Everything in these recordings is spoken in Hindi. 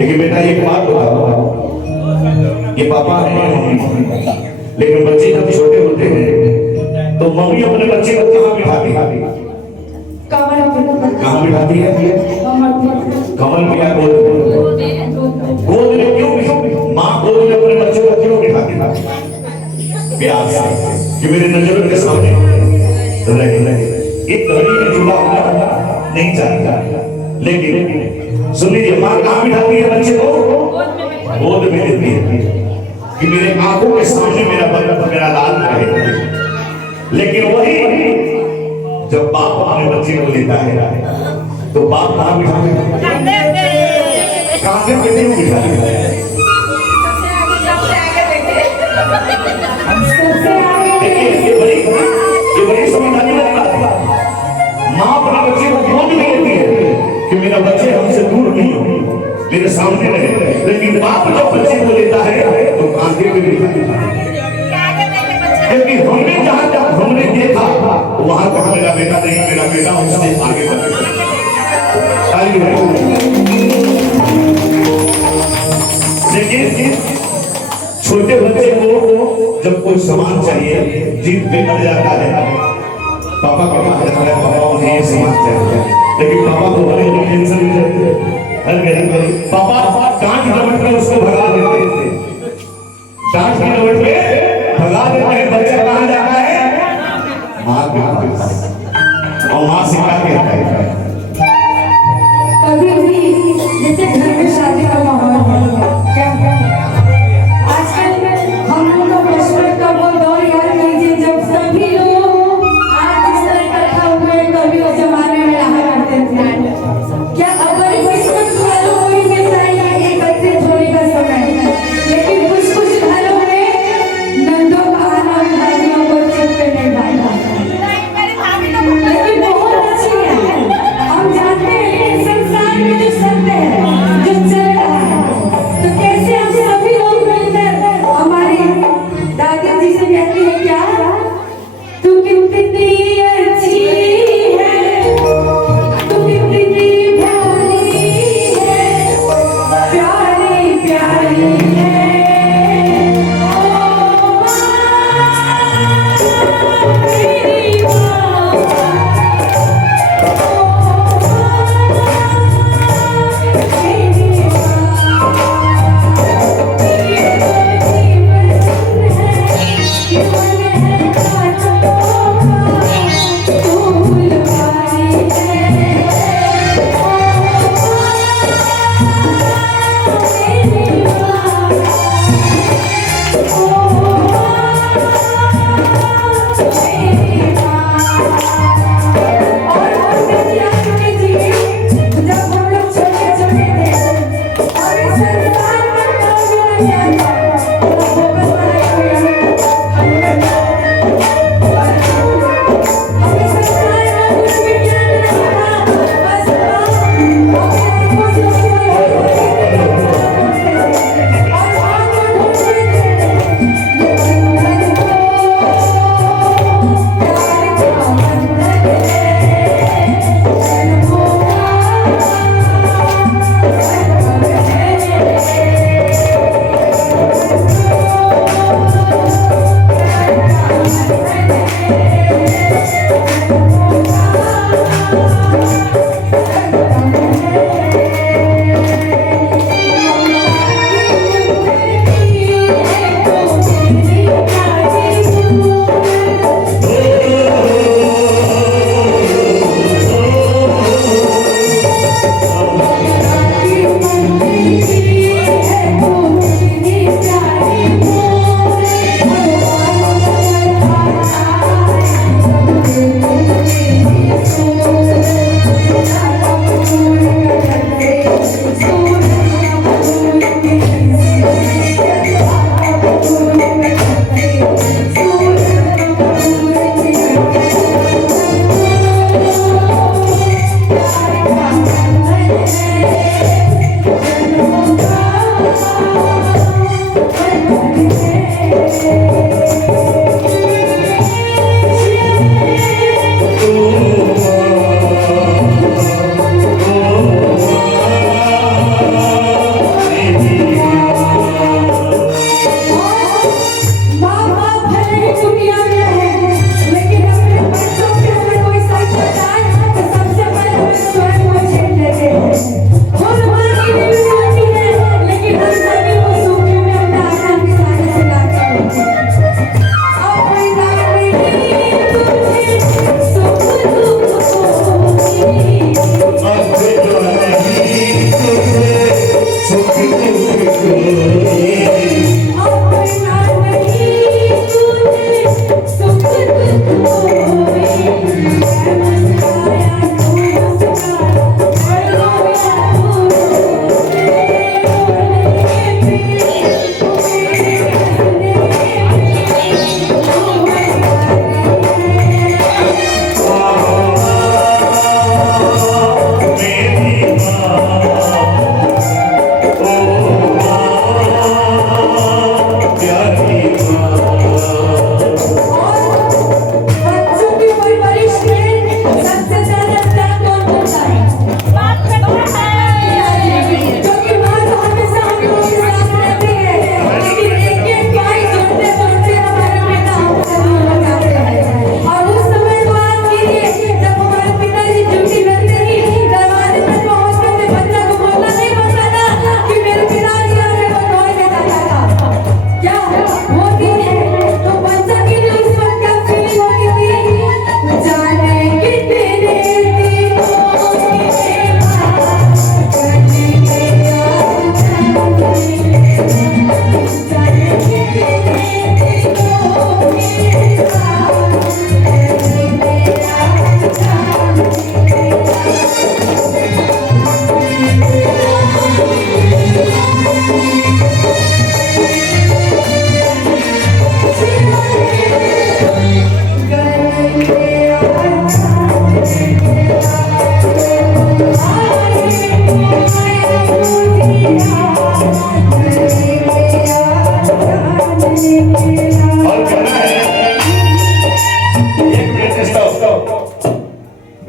लेकिन बेटा एक बात बताओ, ये पापा है लेकिन बच्चे जब छोटे होते हैं तो मम्मी अपने बच्चे को कहाँ बिठाती है? कहाँ बिठाती है? कमल में या गोद में? गोद में क्यों? माँ गोद में अपने बच्चे को क्यों बिठाती है? प्यार से कि मेरे नजरों के सामने रहे। एक घड़ी में जुड़ा होना नहीं चाहता, लेकिन सुन लीजिए, माँ कहाँ बिठाती है बच्चे को? गोद में लेती है कि मेरे आंखों के सामने मेरा लाल रहे। लेकिन वही जब बाप अपने बच्चे को लेता है तो बाप कहाँ बिठाते हैं? कांधे पे नहीं बिठाते हैं। ये बड़ी समझदारी वाली बात है। माँ अपने बच्चे को गोद में लेती है कि मेरा बच्चे हमसे दूर नहीं हो, मेरे सामने रहे। लेकिन बाप जब बच्चे को लेता है तो कांधे पे बिठाता है। क्योंकि हमने जहां तक हमने देखा वहां तक मेरा बेटा नहीं, मेरा बेटा उससे आगे बढ़ेगा। लेकिन छोटे बच्चे को जब कोई सामान चाहिए जीत पे अड़ जाता है, पापा के पास जाता है, पापा उन्हें ये सामान चाहिए, लेकिन पापा को बड़े टेंशन में रहते हैं। पापा डांट डपट में उसको भगा देते थे, डांट डपट में भगा देते हैं। बच्चा कहाँ जाता है? माँ के पास, और माँ सिखा के आता है। कभी भी जैसे घर में शादी का माहौल है, क्या आजकल हम लोग का बचपन का वो दौर याद कीजिए जब सभी लोग आज जिस तरह इकट्ठा हुए कभी उस जमाने में रहा करते थे। क्या अगर किस्मत वालों को ही मिल जाएगा एकत्रित होने का समय, लेकिन कुछ घरों में नंदों का आना भाइयों को चुप करने वाला, लेकिन बहुत अच्छी है। हम जानते हैं संसार में जो सत्य है, जो चल रहा है, तो कैसे हम सभी लोग मिलकर हमारी दादी जी से कहती है क्या, तू कितनी अच्छी है, तू कितनी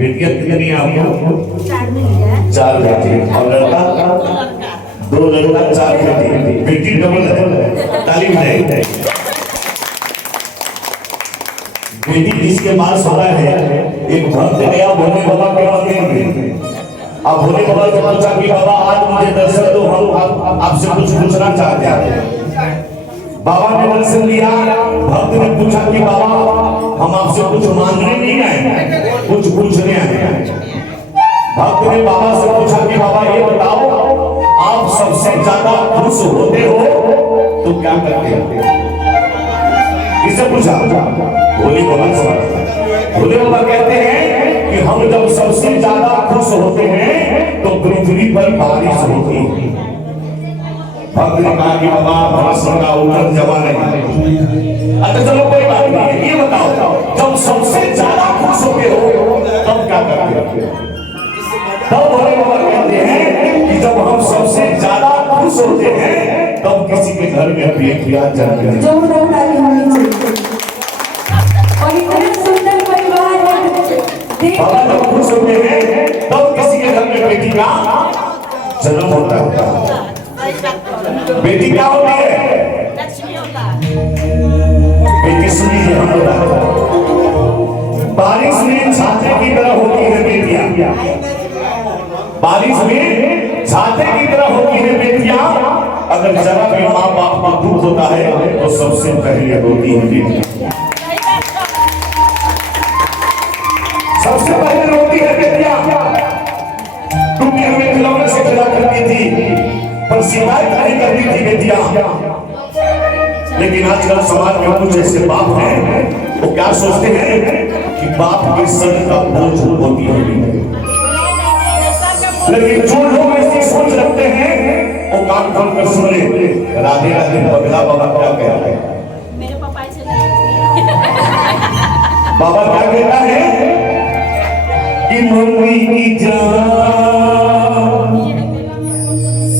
बेटियां कितनी आपको? चार बेटी और लड़का? दो लड़का चार बेटी, बेटी डबल है। तालीम है। बेटी जिसके पास होता है, एक भक्त गया भोले बाबा के मंदिर में। अब भोले बाबा से पूछा कि बाबा आज मुझे दर्शन दो, हम आपसे कुछ पूछना चाहते हैं। बाबा ने दर्शन दिया। भक्त ने पूछा कि बाबा हम आपसे कुछ मांगने नहीं आए, कुछ पूछने आए हैं। भक्त ने बाबा से पूछा कि बाबा ये बताओ, आप सबसे ज्यादा खुश होते हो तो क्या करते हो? किससे पूछा? भोले बाबा से। भोले बाबा कहते हैं कि हम जब सबसे ज्यादा खुश होते हैं तो पृथ्वी पर बारिश होती है। भक्त ने कहा कि बाबा भाषण का उत्तर जवाब नहीं। अच्छा चलो कोई बात नहीं, ये बताओ जब सबसे ज्यादा खुश होते हो तब क्या करते हो? तब भोले बाबा कहते हैं कि जब हम सबसे ज्यादा खुश होते हैं तब किसी के घर में बेटियां जन्म लेती हैं। और इतना सुंदर परिवार है। बाबा जब खुश होते हैं तब किसी के घर में बेटी का जन्म होता है। बेटी क्या होती है? लक्ष्मी होता है। बेटी सुनिए, हम बताते हैं। बारिश में छाते की तरह होती है बेटियां। बारिश में छाते की तरह होती है बेटियां। अगर जरा भी माँ बाप को दुख होता है तो सबसे पहले रोती है बेटियां। सबसे पहले रोती है बेटियां। टूटी हुई खिलौने से खेला करती थी पर शिकायत नहीं करती थी बेटियां। लेकिन आजकल समाज में कुछ ऐसे बाप हैं, वो क्या सोचते हैं कि बाप के सर का बोझ होती है। लेकिन जो लोग ऐसी सोच रखते हैं वो कान खोल कर सुन ले। राधे राधे बगला बाबा क्या कह रहे हैं? मेरे पापा से बाबा क्या कहता है कि मम्मी की जान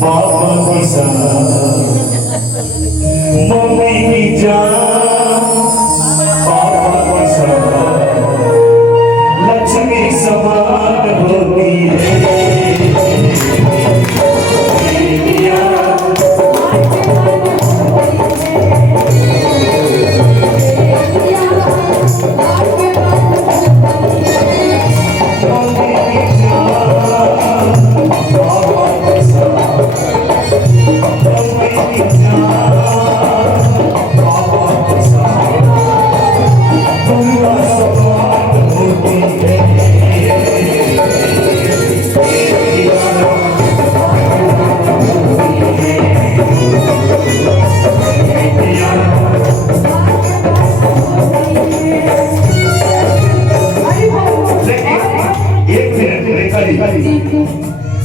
पापा की जान, मम्मी की जान पापा की जान लक्ष्मी समान होती है।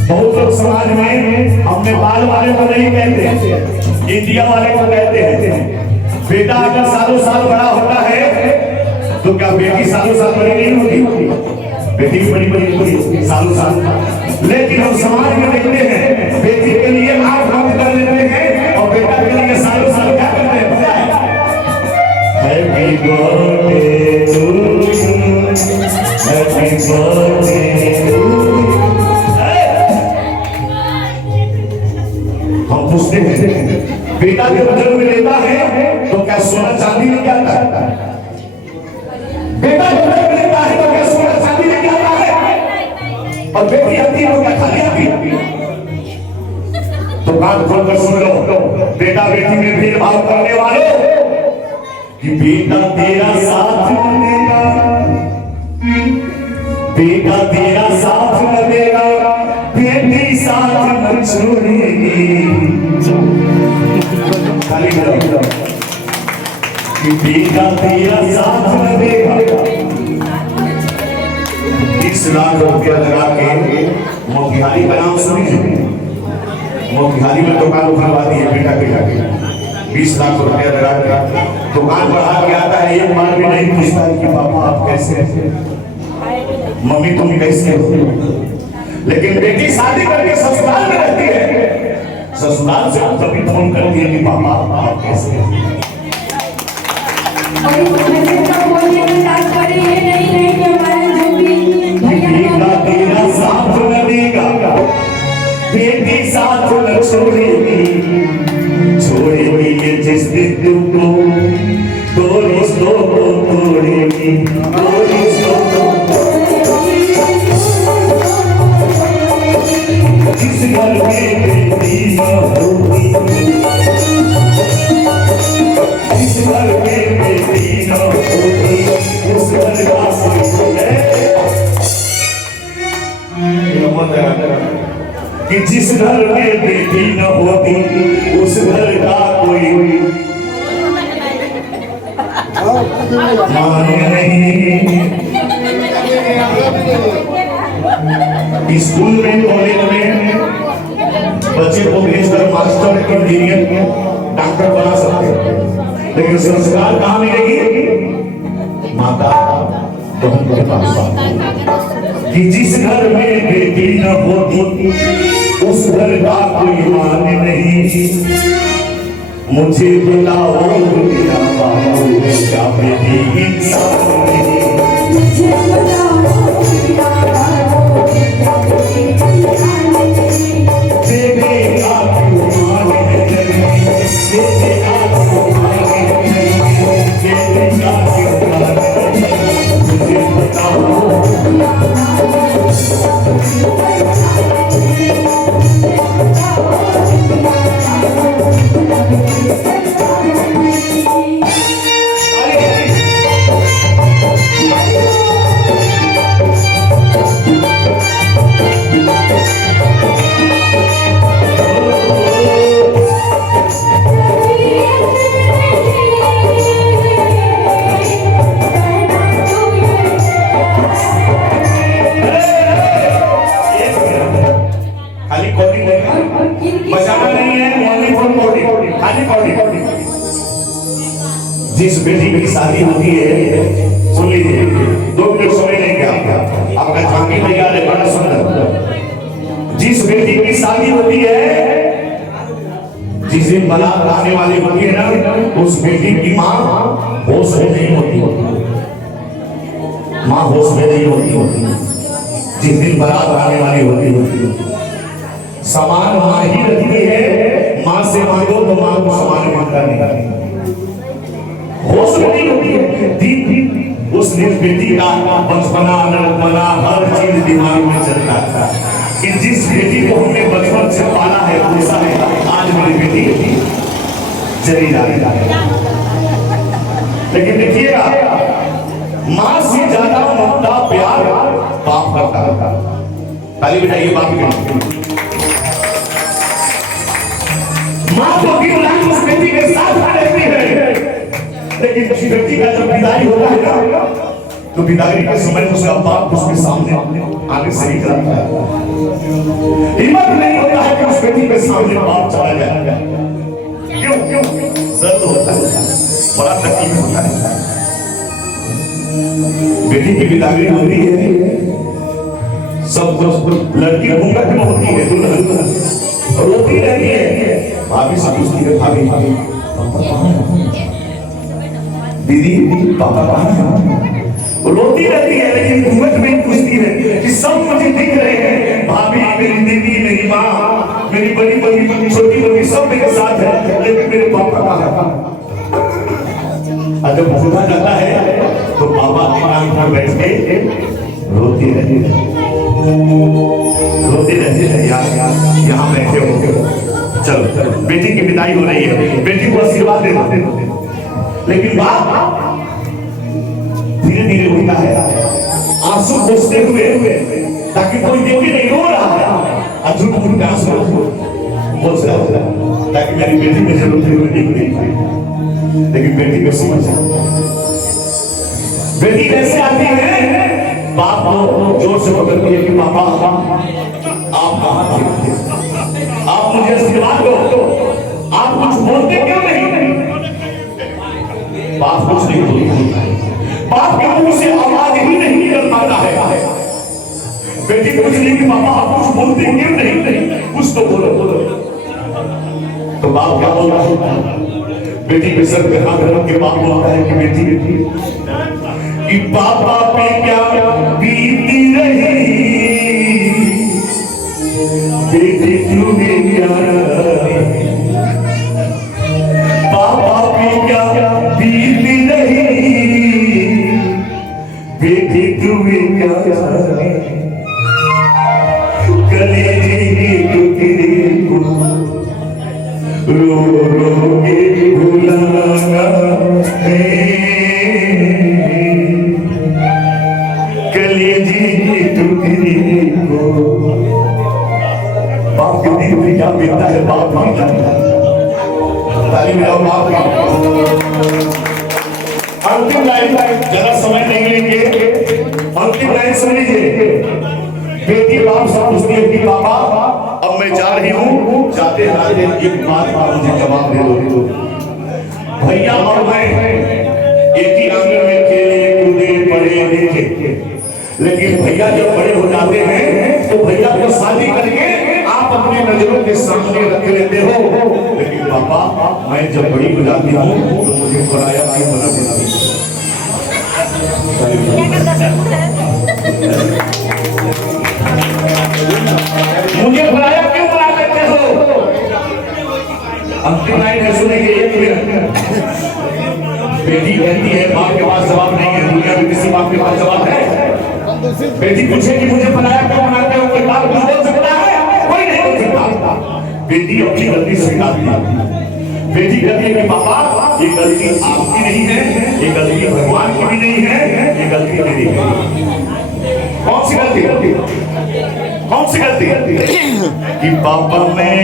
बहुत लोग समाज में अपने बाल वाले को नहीं कहते, इंडिया वाले को कहते हैं। बेटा अगर सालों साल बड़ा होता है तो क्या बेटी सालों साल बड़ी नहीं होती? बेटी भी बड़ी बड़ी होती सालों साल। लेकिन हम समाज में देखते हैं बेटी के लिए आठ काम कर लेते हैं और बेटा के लिए सालों साल क्या करते हैं? Happy birthday to you, happy birthday to. हम पूछते हैं बेटा जब जन्म लेता है तो क्या सोना चांदी लेके आता है? बेटा जब जन्म लेता है तो क्या सोना चांदी लेके आता है? और बेटी आती है तो क्या खाली आती है? तो कान खोलकर सुन लो बेटा बेटी में भेदभाव करने वालों कि बेटा तेरा साथ न देगा, बेटा तेरा साथ न देगा, बेटी साथ न छोड़ेगी। खाली करो कि बेटा तेरा साथ न देगा। 30 लाख रुपया लगा के मोतिहारी का नाम सुनी जो मोतिहारी में दुकान उठवा दी है बेटा के जाके 20 लाख रुपया लगा के दुकान बढ़ा के आता है। एक बार भी नहीं पूछता कि पापा आप कैसे हैं, मम्मी तुम कैसे हो। लेकिन बेटी शादी करके ससुराल में रहती है, ससुराल से कभी फोन करती है कि पापा आप कैसे हैं। बेटा तेरा साथ न देगा, बेटी साथ न छोड़ेगी, छोड़ेगी ये जिस दिन तुमको दो रिश्तों को तोड़ेगी, दो रिश्तों को जिस घर में बेटी न होगी, जिस घर में बेटी न होगी उस घर का कि जिस घर में बेटी न होती उस घर का कोई मान नहीं। स्कूल में कॉलेज में बच्चे को भेजकर मास्टर इंजीनियर डॉक्टर बना सकते हैं, लेकिन संस्कार कहाँ मिलेगी? माता बहन के पास। कि जिस घर में बेटी न होती उस घर का कोई मान नहीं। मुझे बताओ मेरा बाबू क्या बेटी इंसान नहीं? मुझे बताओ मेरा बाबू क्या बेटी इंसान नहीं? बेटे का क्यों मान नहीं? बेटे का क्यों मान नहीं? बेटे का क्यों मान नहीं? मुझे बताओ जिस बेटी की शादी होती है, सुन लीजिए 2 मिनट समय लेंगे आपका, आपका बेटी तैयार है, बड़ा सुंदर। जिस बेटी की शादी होती है, जिस दिन बारात आने वाली होती है ना, उस बेटी की माँ होश में नहीं होती, माँ होश में नहीं होती। जिस दिन बारात आने वाली होती, सामान माँ ही रखती है। माँ से मांगो तो माँ को सामान मांगता नहीं, होश में नहीं होती है। दीप उस बेटी का बचपना, लड़कपना, हर चीज दिमाग में चलता था कि जिस बेटी को हमने बचपन से पाला है, पोसा है, आज मेरी बेटी चली जा रही है। लेकिन देखिएगा, माँ से ज्यादा ममता प्यार बाप करता था। ताली बजाइए बाप के। माँ तो दिन रात उस बेटी के साथ रहती है, लेकिन उस बेटी का जब विदाई होता है ना, तो विदाई के समय उसका बाप उसके सामने आने से नहीं करता है। हिम्मत नहीं होता है कि उस बेटी के सामने बाप चला जाए। क्यों? दर्द होता है, बड़ा तकलीफ होता है। बेटी की विदाई होती है, सब कुछ लड़की घूंघट में होती है, दुल्हन रोती रहती है। भाभी से पूछती है, भाभी दीदी पापा कहाँ हैं? रोती रहती है, लेकिन घूंघट में पूछती है कि सब मुझे दिख रहे हैं, भाभी, मेरी दीदी, मेरी माँ, मेरी बड़ी बड़ी छोटी बड़ी सब मेरे साथ है, लेकिन मेरे पापा कहाँ हैं? जब भूखा जाता है तो पापा के कान पर बैठ के रोती रहती है, रोती रहती है। यहाँ बैठे हो, चलो बेटी की विदाई हो रही है, बेटी को आशीर्वाद दे दो। लेकिन बाप धीरे धीरे उठता है, आंसू पोंछते हुए, ताकि कोई देखे नहीं रो रहा है, झूठ मूठ का आंसू पोंछ रहा है, ताकि मेरी बेटी में जरूरत हुई देख नहीं पाए। लेकिन बेटी को समझ बेटी कैसे आती है, बाप को जोर से पकड़ती है कि पापा आप कहाँ थे, आप मुझे आशीर्वाद दो, आप कुछ बोलते क्यों नहीं? बाप कुछ नहीं बोलता, बाप के मुंह से आवाज ही नहीं निकल पाता है। बेटी पूछ रही कि पापा आप कुछ बोलते क्यों नहीं, कुछ तो बोलो। तो बाप क्या बोल रहा है? बेटी के सर पे हाथ रख के बाप बोलता है कि बेटी कि पापा पे क्या बीती रही, बेटी तुम्हें क्या, पापा पे क्या बीती रही, बेटी तुम्हें क्या, कलेजे की टुकड़े को रो रो के भुलाना है, कलेजे की टुकड़े को। बाप के दिल में क्या बीतता है, बाप नहीं जानता। ताली बजाओ बाप का। अंतिम लाइन, जरा समय नहीं लेंगे, अंतिम लाइन सुन लीजिए। बेटी बाप से पूछती है कि पापा अब मैं जा रही हूँ, जाते जाते एक बात का मुझे जवाब दे दो। भैया और मैं एक ही आंगन में खेले कूदे पढ़े लिखे, लेकिन भैया जब बड़े हो जाते हैं तो भैया को शादी करके आप अपने नजरों के सामने रख लेते हो, लेकिन पापा मैं जब बड़ी हो जाती हूँ तो मुझे पराया क्यों बना देती हो? मुझे पराया क्यों बना देते हो? अंतिम लाइन है, सुनेंगे एक मिनट। बेटी कहती है बाप के पास जवाब नहीं है, दुनिया में किसी बाप के पास जवाब है? बेटी पूछे कि मुझे पराया क्यों बनाते हो? कोई बाप बोल सकता है? कोई नहीं बोल सकता। बेटी अपनी गलती स्वीकारती है। बेटी कहती है कि पापा ये गलती आपकी नहीं है, ये गलती भगवान की भी नहीं है, ये गलती मेरी है। कौन सी गलती? कौन सी गलती? कि पापा मैं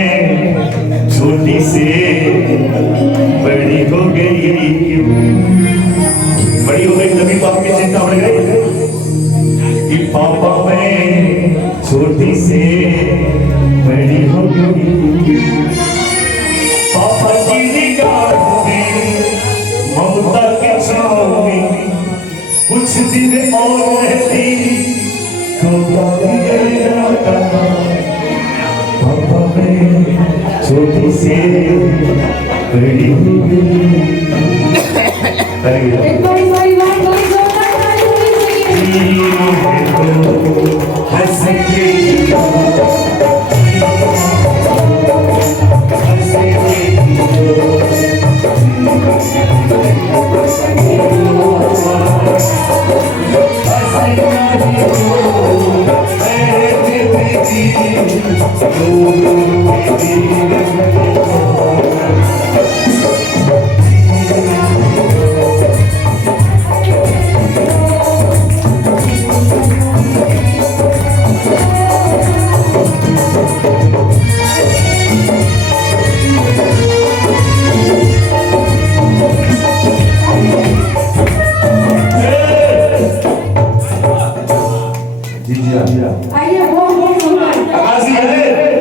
छोटी से बड़ी हो गई, बड़ी हो गई तभी तो आपकी चिंता बढ़ गई। कि पापा मैं छोटी से बड़ी हो गई, पापा जी निगाह में ममता के छाँव में कुछ दिन और रहती, सोता भी गया पापा में छोटी सी बड़ी एक बड़ी बड़ी बात बड़ी जोरदार ताली होनी चाहिए। हंसके आइए वो सुनकर आकाशी है